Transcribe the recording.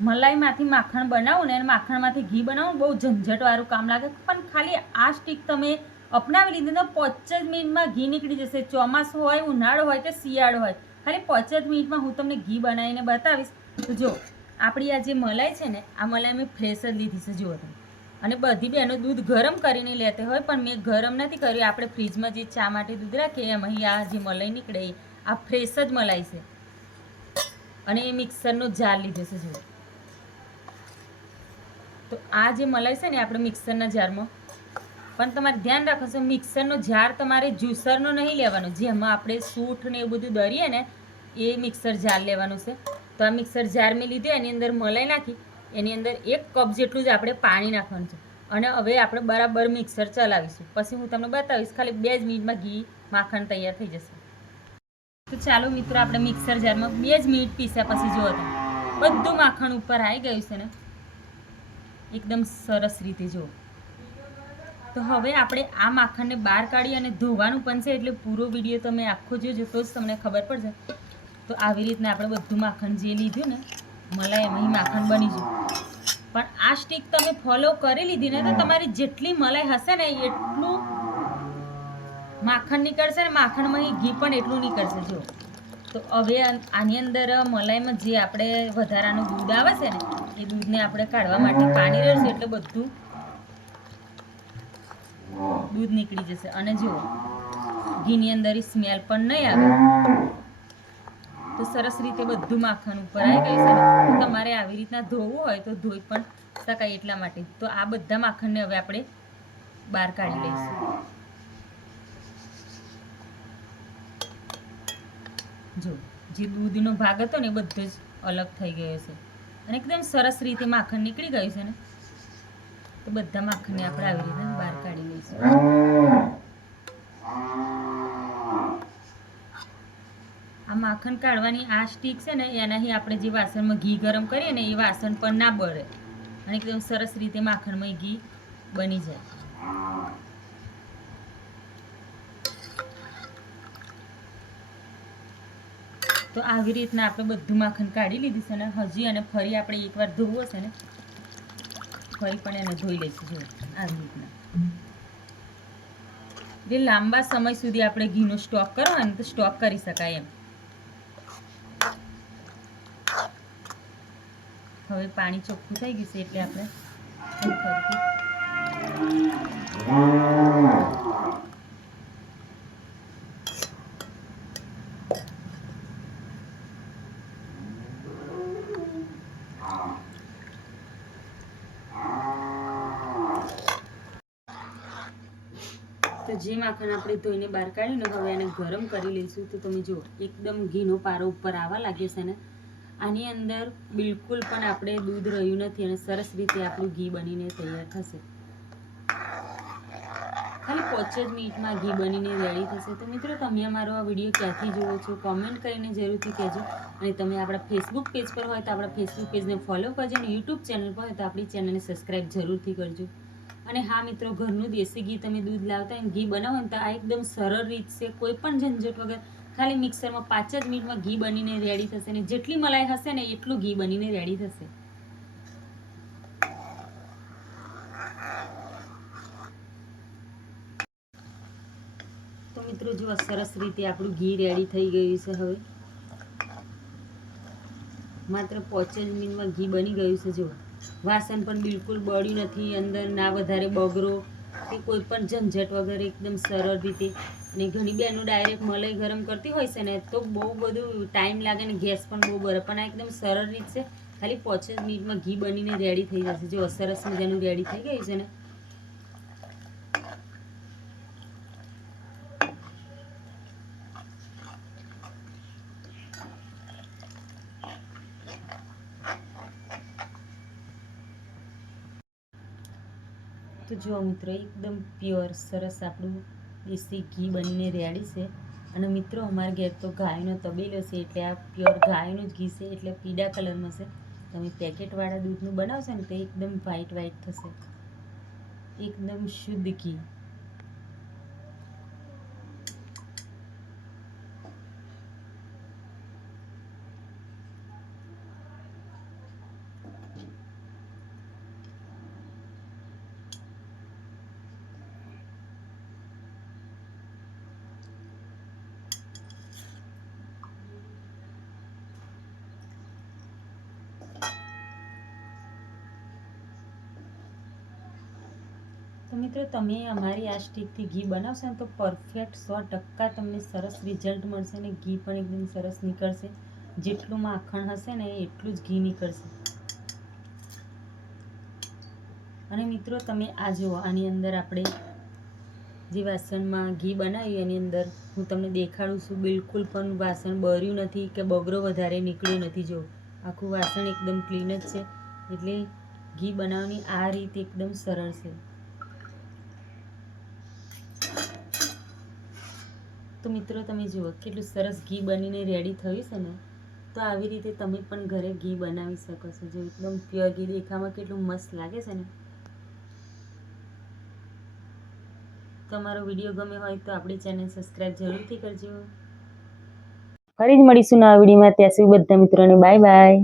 મલાઈમાંથી માખણ બનાવું ને અને માખણમાંથી ઘી બનાવું બહુ ઝંઝટવાળું કામ લાગે, પણ ખાલી આ સ્ટીક તમે અપનાવી લીધી તો 5 જ મિનિટમાં ઘી નીકળી જશે. ચોમાસું હોય, ઉનાળો હોય કે શિયાળો હોય, ખાલી 5 જ મિનિટમાં હું તમને ઘી બનાવીને બતાવીશ. તો જો આપણી આ જે મલાઈ છે ને, આ મલાઈ મેં ફ્રેશ જ લીધી છે. જુઓ તમે, અને બધી બહેનો દૂધ ગરમ કરીને લેતી હોય, પણ મેં ગરમ નથી કર્યું. આપણે ફ્રીજમાં જે ચા માટે દૂધ રાખીએ એમ અહીં આ જે મલાઈ નીકળે આ ફ્રેશ જ મલાઈ છે. અને એ મિક્સરનો જાર લીધો છે. જુઓ તો આ જે મલાઈ છે ને આપણે મિક્સરના જારમાં, પણ તમારે ધ્યાન રાખો મિક્સરનો જાર તમારે જ્યુસરનો નહીં લેવાનો, જેમાં આપણે સૂંઠ ને એવું બધું દળીએ ને એ મિક્સર જાર લેવાનું છે. તો આ મિક્સર જાર મેં લીધો, એની અંદર મલાઈ નાખી, એની અંદર 1 કપ જેટલું જ આપણે પાણી નાખવાનું છે. અને હવે આપણે બરાબર મિક્સર ચલાવીશું. પછી હું તમને બતાવીશ. ખાલી 2 જ મિનિટમાં ઘી માખણ તૈયાર થઈ જશે. તો ચાલો મિત્રો, આપણે મિક્સર જારમાં 2 જ મિનિટ પીસ્યા પછી જુઓ તમે બધું માખણ ઉપર આવી ગયું છે ને એકદમ સરસ રીતે. જુઓ તો હવે આપણે આ માખણને બહાર કાઢી અને ધોવાનું પણ છે, એટલે પૂરો વિડીયો તમે આખો જોજો તો જ તમને ખબર પડશે. તો આવી રીતના આપણે બધું માખણ જે લીધું ને મલાઈ એમાં માખણ બની જાય. પણ આ સ્ટીક તમે ફોલો કરી લીધી ને તો તમારી જેટલી મલાઈ હશે ને એટલું માખણ નીકળશે ને માખણમાં ઘી પણ એટલું નીકળશે. જો તો હવે આની અંદર મલાઈમાં જે આપણે વધારાનું દૂધ આવે છે ને એ દૂધને આપણે કાઢવા માટે પાણી રહેશે, એટલે બધું દૂધ નીકળી જશે. અને જુઓ ઘીની અંદર સ્મેલ પણ નહીં આવે. તો સરસ રીતે બધું માખણ ઉપર આવી ગયું છે ને. તમારે આવી રીતના ધોવું હોય તો ધોઈ પણ શકાય. એટલા માટે તો આ બધા માખણને હવે આપણે બહાર કાઢી લઈશું. જો જે દૂધનો ભાગ હતો ને એ બધો જ અલગ થઈ ગયો છે અને એકદમ સરસ રીતે માખણ નીકળી ગયું છે ને. તો બધા માખણને આપણે આવી રીતે બહાર કાઢી લઈશું. આ માખણ કાઢવાની આ સ્ટીક છે ને એનાથી આપણે જે વાસણમાં ઘી ગરમ કરીએ ને એ વાસણ પણ ના બળે અને એકદમ સરસ રીતે માખણમાં ઘી બની જાય. તો આવી રીતના આપણે બધું માખણ કાઢી લીધું છે ને. હજી અને ફરી આપણે એકવાર ધોવું હશે ને ફરી પણ એને ધોઈ લઈશું. જો આવી રીતના જે લાંબા સમય સુધી આપણે ઘીનો સ્ટોક કરવો હોય ને તો સ્ટોક કરી શકાય એમ. હવે પાણી ચોખ્ખું થઈ ગયું છે એટલે આપણે ફરીથી તો જે માખણ આપણે ધોઈને બહાર કાઢ્યું ને હવે એને ગરમ કરી લઈશું. તો તમે જુઓ એકદમ ઘીનો પારો ઉપર આવવા લાગ્યો છે ને. આની અંદર બિલકુલ પણ આપણે દૂધ રહ્યું નથી અને સરસ રીતે આપણું ઘી બનીને તૈયાર થશે. ખાલી 5 જ મિનિટમાં ઘી બનીને રેડી થશે. તો મિત્રો તમે અમારો આ વિડીયો ક્યાંથી જુઓ છો કોમેન્ટ કરીને જરૂરથી કહેજો. અને તમે આપણા ફેસબુક પેજ પર હોય તો આપણા ફેસબુક પેજને ફોલો કરજો અને યુટ્યુબ ચેનલ પર હોય તો આપણી ચેનલને સબસ્ક્રાઈબ જરૂરથી કરજો. અને હા મિત્રો, ઘરનું દેશી ઘી તમે દૂધ લાવતા હોય ઘી બનાવો ને તો આ એકદમ સરળ રીત છે. કોઈ પણ ઝંઝટ વગર ખાલી મિક્સરમાં 5 જ મિનિટમાં ઘી બનીને રેડી થશે. ને જેટલી મલાઈ હશે ને એટલું ઘી બનીને રેડી થશે. તો મિત્રો જુઓ સરસ રીતે આપણું ઘી રેડી થઈ ગયું છે. હવે માત્ર 5 જ મિનિટમાં ઘી બની ગયું છે. જુઓ વાસણ પણ બિલકુલ બળ્યું નથી, અંદર ના વધારે બગરો કે કોઈ પણ ઝંઝટ વગર એકદમ સરળ રીતે. અને ઘણી બહેનો ડાયરેક્ટ મલાઈ ગરમ કરતી હોય છે ને તો બહુ બધું ટાઈમ લાગે ને ગેસ પણ બહુ બળે. પણ આ એકદમ સરળ રીત છે. ખાલી 5 જ મિનિટમાં ઘી બનીને રેડી થઈ જશે. જો સરસ મજાનું રેડી થઈ ગયું છે ને. તો જો મિત્રો એકદમ પ્યોર સરસ આપણું દેશી ઘી બનીને રેડી છે. અને મિત્રો અમારા ઘેર તો ગાયનો તબેલો છે એટલે આ પ્યોર ગાયનું જ ઘી છે, એટલે પીળા કલરમાં છે. તમે પેકેટવાળા દૂધનું બનાવશો ને તો એકદમ વ્હાઈટ વ્હાઈટ થશે. એકદમ શુદ્ધ ઘી. તો મિત્રો તમે અમારી આ સ્ટીકથી ઘી બનાવશો ને તો પરફેક્ટ 100% તમને સરસ રિઝલ્ટ મળશે ને ઘી પણ એકદમ સરસ નીકળશે. જેટલું માખણ હશે ને એટલું જ ઘી નીકળશે. અને મિત્રો તમે આ જુઓ, આની અંદર આપણે જે વાસણમાં ઘી બનાવ્યું એની અંદર હું તમને દેખાડું છું. બિલકુલ પણ વાસણ બળ્યું નથી કે બગડો વધારે નીકળ્યું નથી. જો આખું વાસણ એકદમ ક્લીન જ છે. એટલે ઘી બનાવવાની આ રીત એકદમ સરળ છે. તો મિત્રો તમે જુઓ કેટલું સરસ ઘી બનીને રેડી થયું છે ને. તો આવી રીતે તમે પણ ઘરે ઘી બનાવી શકો છો. જો એકદમ પ્યોર ઘી દેખાવામાં કેટલું મસ્ત લાગે છે ને. તમારો વિડીયો ગમે હોય તો આપણી ચેનલ સબસ્ક્રાઈબ જરૂરથી કરજો. ફરી જ મળીશું નવા વિડીયોમાં. ત્યાં સુધી બધા મિત્રોને બાય બાય.